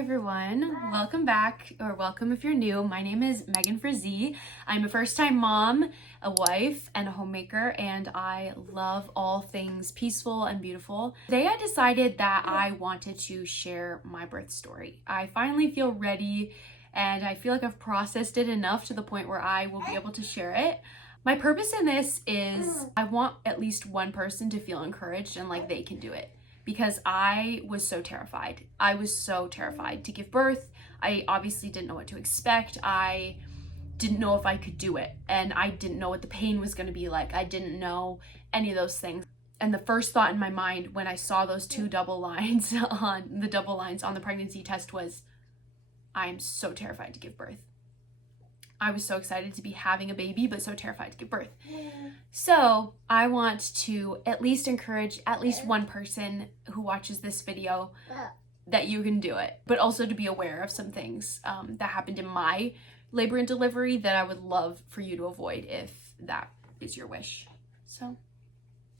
everyone, welcome back, or welcome if you're new. My name is Megan for Z. I'm a first-time mom, a wife, and a homemaker, and I love all things peaceful and beautiful. Today I decided that I wanted to share my birth story. I finally feel ready, and I feel like I've processed it enough to the point where I will be able to share it. My purpose in this is I want at least one person to feel encouraged and like they can do it. Because I was so terrified. I was so terrified to give birth. I obviously didn't know what to expect. I didn't know if I could do it. And I didn't know what the pain was gonna be like. I didn't know any of those things. And the first thought in my mind when I saw those two double lines on the pregnancy test was, I'm so terrified to give birth. I was so excited to be having a baby, but so terrified to give birth. So I want to at least encourage at least one person who watches this video that you can do it, but also to be aware of some things that happened in my labor and delivery that I would love for you to avoid if that is your wish. So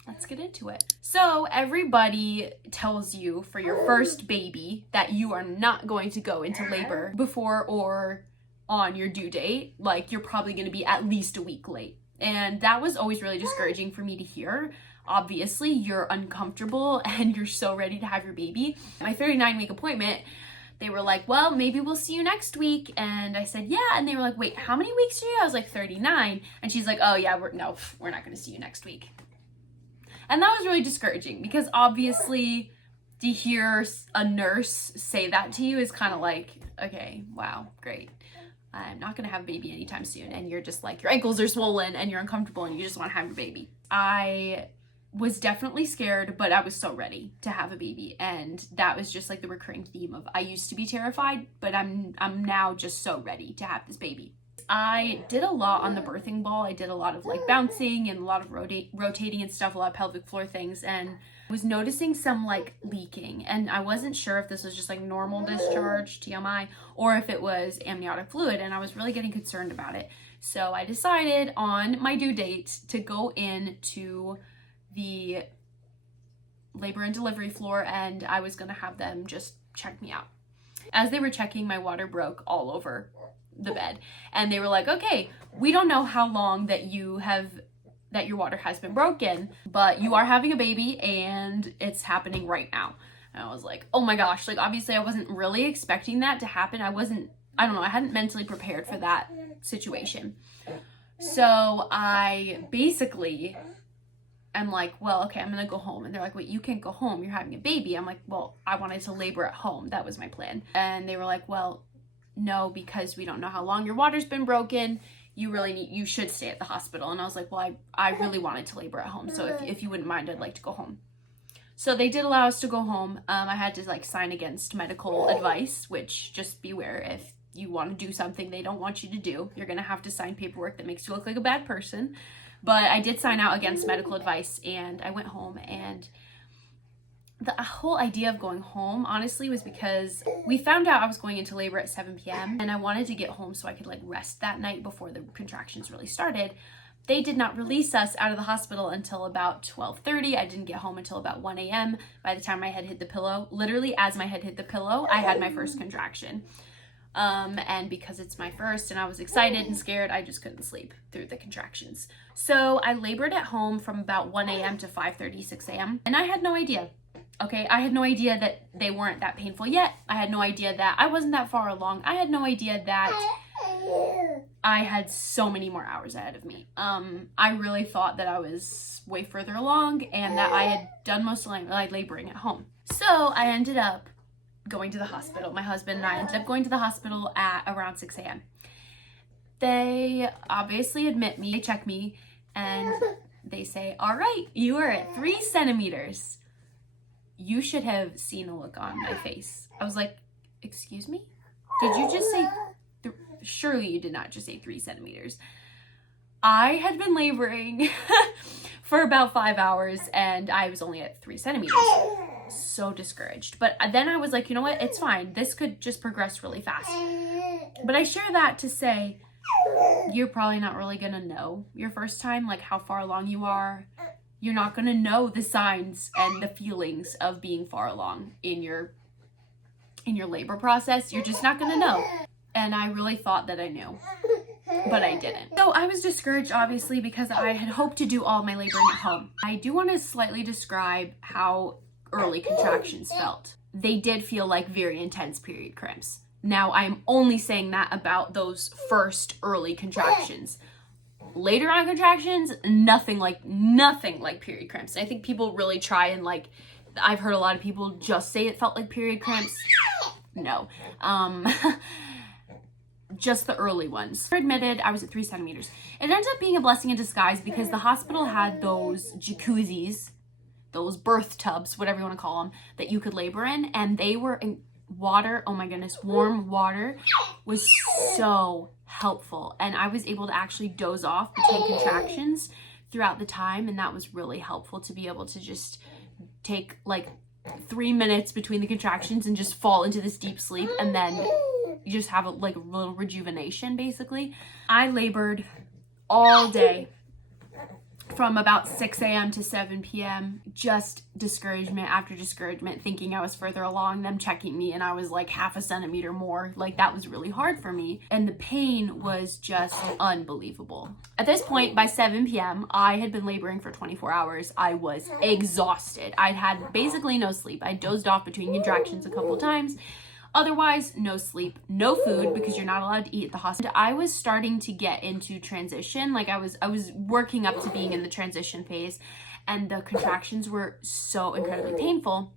let's get into it. So everybody tells you for your first baby that you are not going to go into labor before or on your due date. Like, you're probably going to be at least a week late. And that was always really discouraging for me to hear. Obviously, you're uncomfortable and you're so ready to have your baby. My 39-week appointment, they were like, well, maybe we'll see you next week. And I said, yeah. And they were like, wait, how many weeks are you? I was like, 39. And she's like, oh yeah, we're not going to see you next week. And that was really discouraging because obviously to hear a nurse say that to you is kind of like, okay, wow, great. I'm not gonna have a baby anytime soon. And you're just like, your ankles are swollen and you're uncomfortable and you just wanna have your baby. I was definitely scared, but I was so ready to have a baby. And that was just like the recurring theme of, I used to be terrified, but I'm now just so ready to have this baby. I did a lot on the birthing ball. I did a lot of like bouncing and a lot of rotating and stuff, a lot of pelvic floor things. And was noticing some like leaking, and I wasn't sure if this was just like normal discharge, TMI, or if it was amniotic fluid, and I was really getting concerned about it. So I decided on my due date to go into the labor and delivery floor, and I was gonna have them just check me out. As they were checking, my water broke all over the bed, and they were like, okay, we don't know how long that your water has been broken, but you are having a baby and it's happening right now. And I was like, oh my gosh, like obviously I wasn't really expecting that to happen. I hadn't mentally prepared for that situation. So I basically am like, well, okay, I'm gonna go home. And they're like, wait, you can't go home, you're having a baby. I'm like, well, I wanted to labor at home. That was my plan. And they were like, well, no, because we don't know how long your water's been broken. You should stay at the hospital. And I was like, well, I really wanted to labor at home. So if you wouldn't mind, I'd like to go home. So they did allow us to go home. I had to like sign against medical advice, which just beware, if you want to do something they don't want you to do, you're going to have to sign paperwork that makes you look like a bad person. But I did sign out against medical advice, and I went home. And the whole idea of going home, honestly, was because we found out I was going into labor at 7 p.m. and I wanted to get home so I could like rest that night before the contractions really started. They did not release us out of the hospital until about 12:30. I didn't get home until about 1 a.m. By the time my head hit the pillow, literally as my head hit the pillow, I had my first contraction. And because it's my first and I was excited and scared, I just couldn't sleep through the contractions. So I labored at home from about 1 a.m. to 5:30, 6 a.m. And I had no idea. Okay, I had no idea that they weren't that painful yet. I had no idea that I wasn't that far along. I had no idea that I had so many more hours ahead of me. I really thought that I was way further along and that I had done most of my laboring at home. So I ended up going to the hospital. My husband and I ended up going to the hospital at around 6 a.m. They obviously admit me, they check me, and they say, all right, you are at 3 centimeters. You should have seen a look on my face. I was like, excuse me? Did you just say, surely you did not just say 3 centimeters. I had been laboring for about 5 hours and I was only at 3 centimeters. So discouraged. But then I was like, you know what? It's fine. This could just progress really fast. But I share that to say, you're probably not really gonna know your first time, like how far along you are. You're not gonna know the signs and the feelings of being far along in your in your labor process, you're just not gonna know. And I really thought that I knew, but I didn't. So I was discouraged, obviously, because I had hoped to do all my laboring at home. I do want to slightly describe how early contractions felt. They did feel like very intense period cramps. Now, I'm only saying that about those first early contractions. Later on contractions, nothing like period cramps. I think people really try and I've heard a lot of people just say it felt like period cramps. No. Just the early ones. Admitted, I was at 3 centimeters. It ended up being a blessing in disguise because the hospital had those jacuzzis, those birth tubs, whatever you want to call them, that you could labor in, and they were in water. Oh my goodness, warm water was so helpful, and I was able to actually doze off between contractions throughout the time, and that was really helpful to be able to just take 3 minutes between the contractions and just fall into this deep sleep, and then you just have a little rejuvenation, basically. I labored all day from about 6 a.m. to 7 p.m. Just discouragement after discouragement, thinking I was further along, them checking me and I was like half a centimeter more. That was really hard for me. And the pain was just unbelievable. At this point, by 7 p.m., I had been laboring for 24 hours. I was exhausted. I'd had basically no sleep. I dozed off between contractions a couple times. Otherwise, no sleep, no food, because you're not allowed to eat at the hospital. I was starting to get into transition. I was working up to being in the transition phase, and the contractions were so incredibly painful.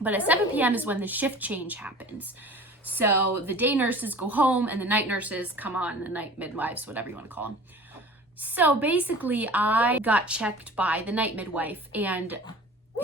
But at 7 p.m. is when the shift change happens. So the day nurses go home and the night nurses come on, the night midwives, whatever you want to call them. So basically, I got checked by the night midwife, and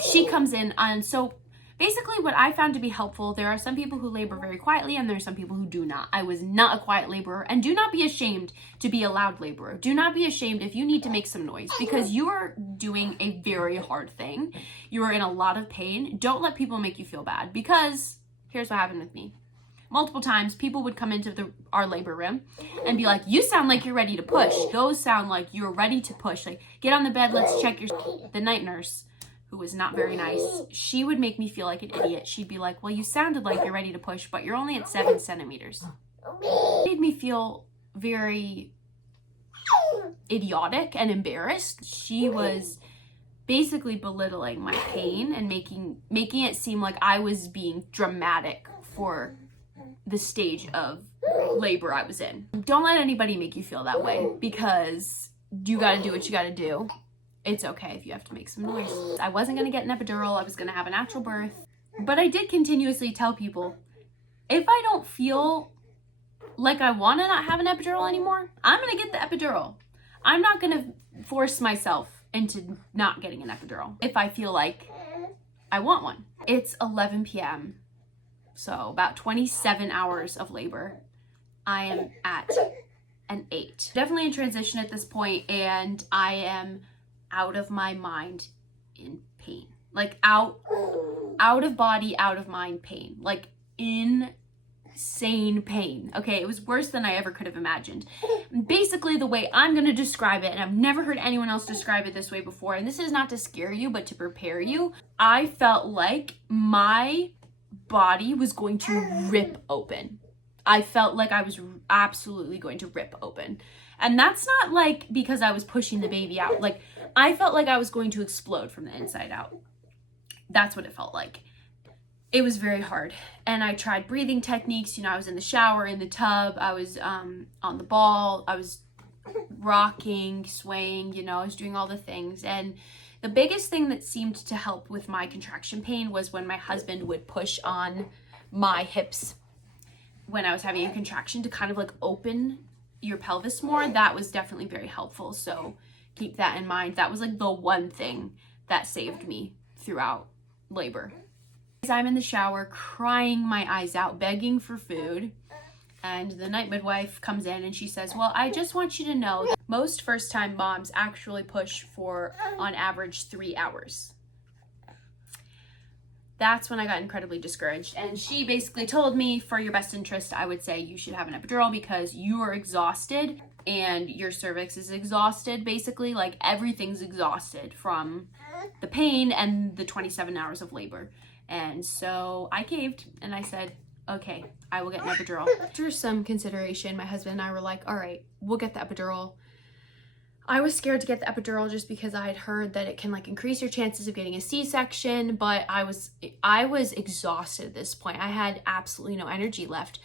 she comes in, and so basically what I found to be helpful, there are some people who labor very quietly and there are some people who do not. I was not a quiet laborer, and do not be ashamed to be a loud laborer. Do not be ashamed if you need to make some noise, because you are doing a very hard thing. You are in a lot of pain. Don't let people make you feel bad, because here's what happened with me. Multiple times people would come into our labor room and be like, you sound like you're ready to push. Those sound like you're ready to push. Get on the bed, let's check your... The night nurse, who was not very nice, she would make me feel like an idiot. She'd be like, well, you sounded like you're ready to push, but you're only at 7 centimeters. It made me feel very idiotic and embarrassed. She was basically belittling my pain and making it seem like I was being dramatic for the stage of labor I was in. Don't let anybody make you feel that way, because you gotta do what you gotta do. It's okay if you have to make some noise. I wasn't gonna get an epidural, I was gonna have a natural birth. But I did continuously tell people, if I don't feel like I wanna not have an epidural anymore, I'm gonna get the epidural. I'm not gonna force myself into not getting an epidural if I feel like I want one. It's 11 p.m., so about 27 hours of labor. I am at an 8. Definitely in transition at this point, and I am out of my mind in pain. Out of body, out of mind pain. Insane pain. Okay, it was worse than I ever could have imagined. Basically, the way I'm going to describe it, and I've never heard anyone else describe it this way before, and this is not to scare you, but to prepare you, I felt like my body was going to rip open. I felt like I was absolutely going to rip open. And that's not because I was pushing the baby out. I felt like I was going to explode from the inside out. That's what it felt like. It was very hard. And I tried breathing techniques. I was in the shower, in the tub. I was on the ball. I was rocking, swaying, I was doing all the things. And the biggest thing that seemed to help with my contraction pain was when my husband would push on my hips when I was having a contraction to kind of open your pelvis more. That was definitely very helpful. So keep that in mind. That was the one thing that saved me throughout labor. I'm in the shower crying my eyes out, begging for food, and the night midwife comes in and she says, well, I just want you to know that most first-time moms actually push for on average 3 hours. That's when I got incredibly discouraged, and she basically told me, for your best interest, I would say you should have an epidural because you are exhausted and your cervix is exhausted. Basically, everything's exhausted from the pain and the 27 hours of labor. And so I caved and I said, okay, I will get an epidural. After some consideration, my husband and I were like, all right, we'll get the epidural. I was scared to get the epidural just because I had heard that it can like increase your chances of getting a C-section, but I was exhausted at this point. I had absolutely no energy left.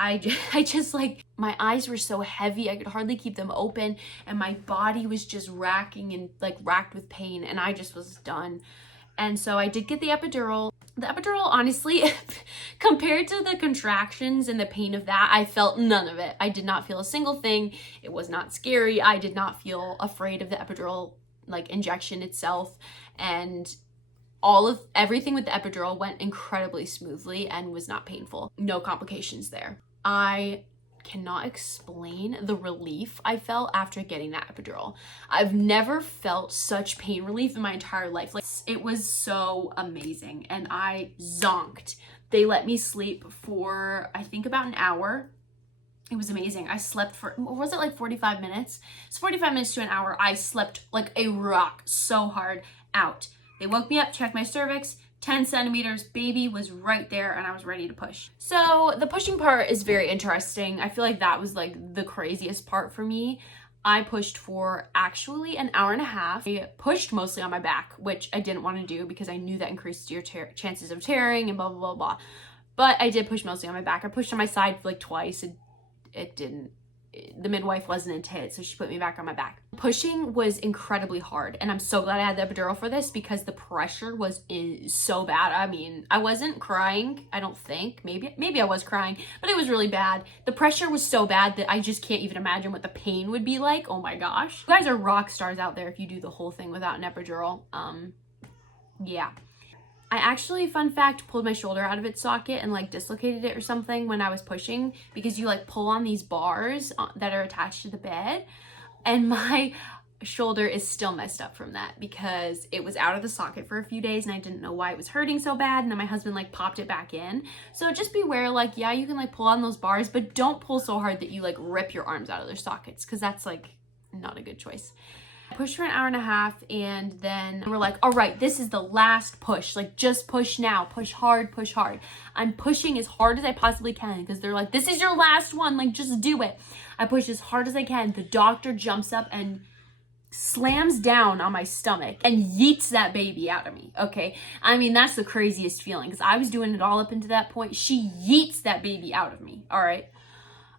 I just like, my eyes were so heavy, I could hardly keep them open, and my body was just racking and like racked with pain, and I just was done. And so I did get the epidural. The epidural, honestly, compared to the contractions and the pain of that, I felt none of it. I did not feel a single thing. It was not scary. I did not feel afraid of the epidural, like, injection itself. And everything with the epidural went incredibly smoothly and was not painful. No complications there. I cannot explain the relief I felt after getting that epidural. I've never felt such pain relief in my entire life. Like, it was so amazing, and I zonked. They let me sleep for, I think, about an hour. It was amazing. I slept for, was it like 45 minutes? It's 45 minutes to an hour. I slept like a rock, so hard out. They woke me up, checked my cervix, 10 centimeters, baby was right there, and I was ready to push. So the pushing part is very interesting. I feel like that was like the craziest part for me. I pushed for actually an hour and a half. I pushed mostly on my back, which I didn't want to do because I knew that increased your chances of tearing and blah, blah, blah, blah. But I did push mostly on my back. I pushed on my side like twice. It didn't. The midwife wasn't into it, so she put me back on my back. Pushing was incredibly hard, and I'm so glad I had the epidural for this because the pressure was so bad. I mean, I wasn't crying, I don't think. Maybe I was crying, but it was really bad. The pressure was so bad that I just can't even imagine what the pain would be like. Oh my gosh. You guys are rock stars out there if you do the whole thing without an epidural. Yeah. I actually, fun fact, pulled my shoulder out of its socket and like dislocated it or something when I was pushing, because you like pull on these bars that are attached to the bed, and my shoulder is still messed up from that because it was out of the socket for a few days and I didn't know why it was hurting so bad, and then my husband like popped it back in. So just beware, like, yeah, you can like pull on those bars, but don't pull so hard that you like rip your arms out of their sockets, because that's like not a good choice. I pushed for an hour and a half, and then we're like, all right, this is the last push. Like, just push now. Push hard, push hard. I'm pushing as hard as I possibly can because they're like, this is your last one. Like, just do it. I push as hard as I can. The doctor jumps up and slams down on my stomach and yeets that baby out of me, okay? I mean, that's the craziest feeling because I was doing it all up into that point. She yeets that baby out of me, all right?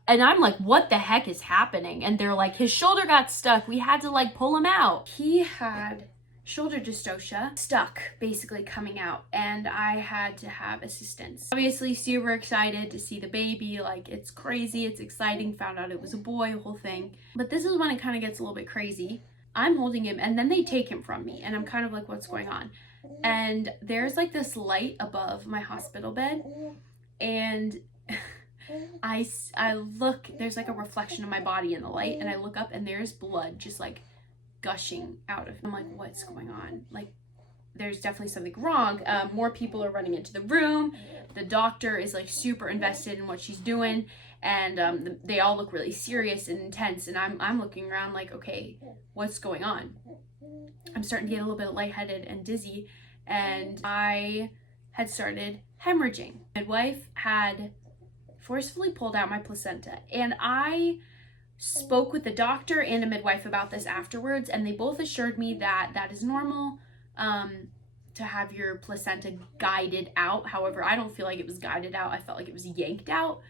And I'm like, what the heck is happening? And they're like, his shoulder got stuck. We had to like pull him out. He had shoulder dystocia, stuck, basically coming out. And I had to have assistance. Obviously super excited to see the baby. Like, it's crazy, it's exciting. Found out it was a boy, whole thing. But this is when it kind of gets a little bit crazy. I'm holding him and then they take him from me. And I'm kind of like, what's going on? And there's like this light above my hospital bed. And I look, there's like a reflection of my body in the light, and I look up and there's blood just like gushing out of him. I'm like, what's going on? Like, there's definitely something wrong. More people are running into the room. The doctor is like super invested in what she's doing, and they all look really serious and intense, and I'm looking around like, okay, what's going on? I'm starting to get a little bit lightheaded and dizzy, and I had started hemorrhaging. My midwife had forcefully pulled out my placenta, and I spoke with the doctor and a midwife about this afterwards, and they both assured me that that is normal to have your placenta guided out. However, I don't feel like it was guided out. I felt like it was yanked out.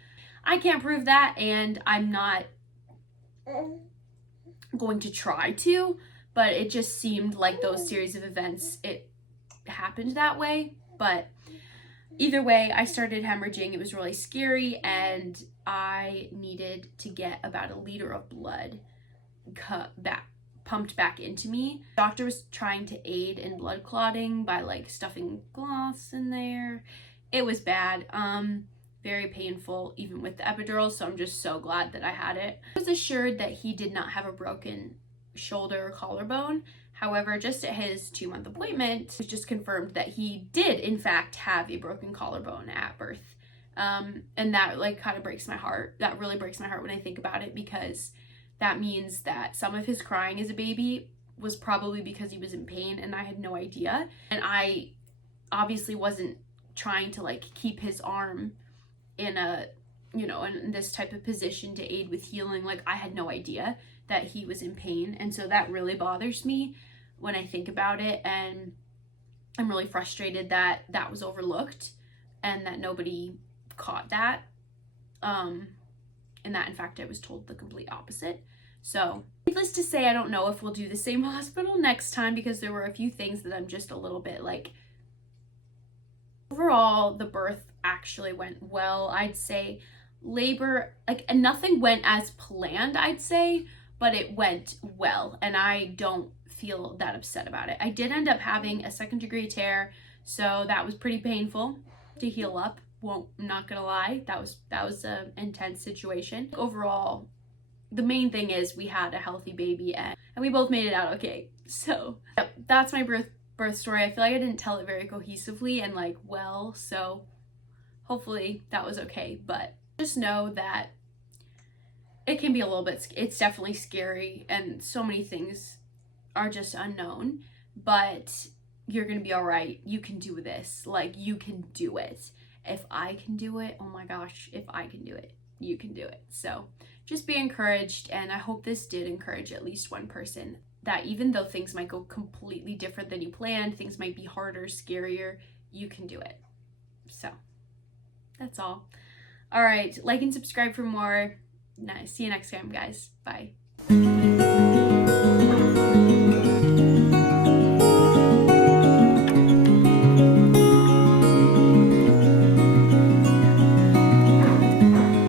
I can't prove that, and I'm not going to try to, but it just seemed like those series of events, it happened that way. But either way, I started hemorrhaging. It was really scary, and I needed to get about 1 liter of blood pumped back into me. The doctor was trying to aid in blood clotting by like stuffing gloss in there. It was bad, very painful, even with the epidural, so I'm just so glad that I had it. I was assured that he did not have a broken shoulder or collarbone. However, just at his 2-month appointment, it was just confirmed that he did, in fact, have a broken collarbone at birth. And that, like, kind of breaks my heart. That really breaks my heart when I think about it, because that means that some of his crying as a baby was probably because he was in pain, and I had no idea. And I obviously wasn't trying to like keep his arm in a, you know, in this type of position to aid with healing. Like, I had no idea that he was in pain, and so that really bothers me when I think about it, and I'm really frustrated that that was overlooked and that nobody caught that, and that in fact I was told the complete opposite. So needless to say, I don't know if we'll do the same hospital next time, because there were a few things that I'm just a little bit like. Overall, the birth actually went well. I'd say labor, like, nothing went as planned, I'd say, but it went well, and I don't feel that upset about it. I did end up having a 2nd-degree tear, so that was pretty painful to heal up. I'm not gonna lie, that was an intense situation. Overall, the main thing is we had a healthy baby, and we both made it out okay. So yep, that's my birth story. I feel like I didn't tell it very cohesively and like well, so hopefully that was okay. But just know that it can be a little bit, it's definitely scary, and so many things are just unknown, but you're gonna be all right. You can do this. Like, you can do it. If I can do it, oh my gosh, if I can do it, you can do it. So just be encouraged, and I hope this did encourage at least one person, that even though things might go completely different than you planned, things might be harder, scarier, you can do it. So that's all. All right, like and subscribe for more. See you next time, guys. Bye.